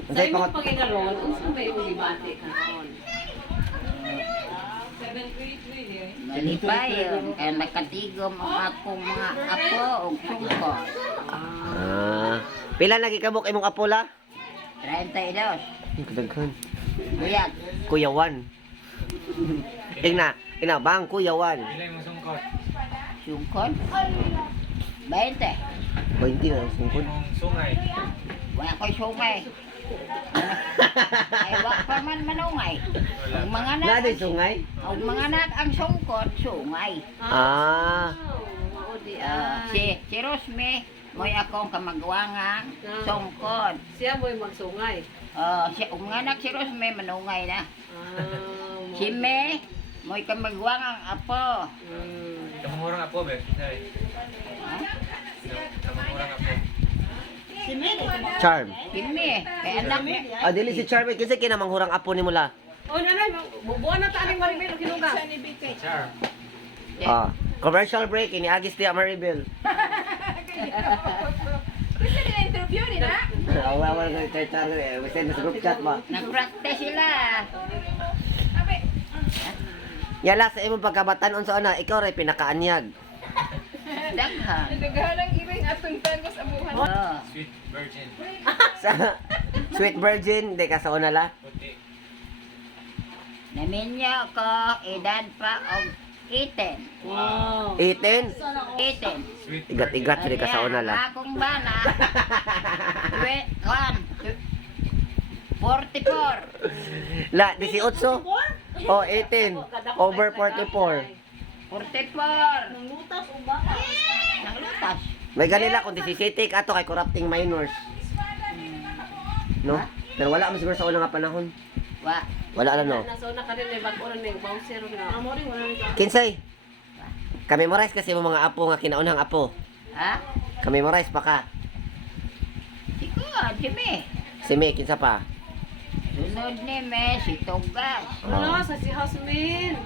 Sa Unsay imong pangat panginaron, unsa may imong gibati karon? 7 grade Nalipayon, kaya nakatigom ang akong mga apo o sungkot. Pila lagi kabuk imong apola? 32. Kadaghan. Buyag. Kuyawan. Ina bang kuyawan. Sungkot. 20. 20 na sungkod. Wala ko'y sungay. Ay, wak pa man manungay. Ang mga anak, Naday sungay? ang mga anak ang sungkot, sungay. Mao di Si Rosme, mo'y akong kamagwangang sungkot. Siya mo'y magsungay. Ang mga anak si Rosme, manungay na. Mao Si Me, mo'y kamagwangang apo. Kamangurang apo, be. Ha? Kamangurang apo. Charm. Si Me, kay anak niya. Dili si Charm kasi kinamanghurang apo ni mula. Oh, nanay, bubuan na taning Maribel kinuga. Char. Commercial break ini agis dia Maribel. Gusto nila interview nila? Awal na Char wala na sa group chat ba. Nag-practice sila. Yala sa imong pagkabatan unsa ana ikaw ray pinakaanyag. Daghan. Naghalang iring atong tangos abuhan. Sweet virgin. Sa Sweet Virgin di ka sa una la. Puti. Naminyo ko edad pa og 18. Wow. 18. 18. Sweet Igat-igat di ka sa una la. Akong bana. Wait, 44. La 18. Oh 18. Over 44. 44. Nang lutas o ba? Nang lutas. May ganila kung 17 ato kay corrupting minors. No? Pero wala man siguro sa unang nga panahon. Wa. Wala lang no. Nasa una ka rin may bago na may bouncer na. Amo rin wala nang Kinsay? Ka-memorize kasi mo mga apo nga kinaunang apo. Ha? Ka-memorize pa ka. Siko, Jimmy. Si May, kinsa pa? Sunod ni Me, si Tugas. Ano sa si Hasmin?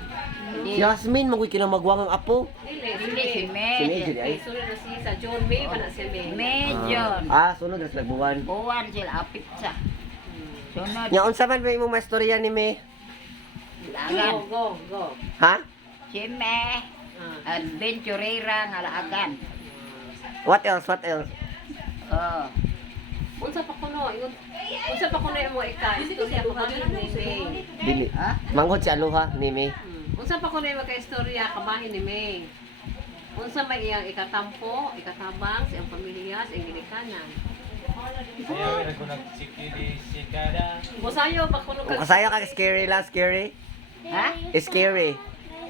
Si Yasmin, magoy kinamagwang ang apo. Hindi si Me. Si May, Judy, ay. Sunod na si sa John May pa na si May. Medyon. Sunod na sila buwan. Buwan sila apit sa. Sunod. Nya unsa man may imong mastorya ni May? Lagan. Go. Ha? Si Me. Adventurera nga laagan. What else? What else? Oh. Unsa pa kuno? Unsa pa kuno mo ika? Istorya ko ba ni May? Dili. Ha? Manghod si Aloha ni May. Unsa pa kuno mo ka istorya kabahin ni May? Unsa may iyang ikatampo, ikatabang sa iyang pamilya, sa iyang ginikanan? Ayaw ako nagsikili sikada. Musayo pa kuno ka. Kasayo ka scary la, scary. Ha? Scary.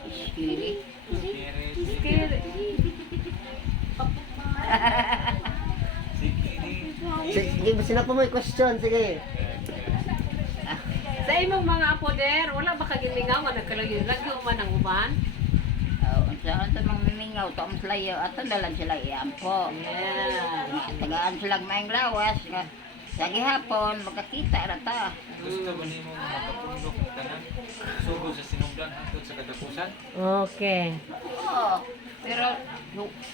Skiri. Scary. Sige, sino po may question? Sige. Sa imong mga apo der, wala ba ka gilingaw nga nagkalagyo man ang uban? Saan ito mang mimingaw, ito ang slayo, at dalan sila iampo. Yeah. Tagaan sila maing lawas, nga sa gihapon, magkakita rata. Gusto ba nimo makapundok ng tanan? Sugo sa sinugdan hangtod sa katapusan? Okay. Oo, pero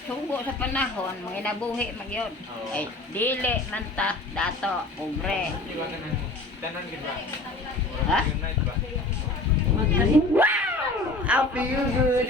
sugo sa panahon, mga inabuhi magyon. Ay, dili man ta, dato, pobre. Di ba ganun? Tanan gid ba? Ha? Unite ba? Magkali. Happy you good.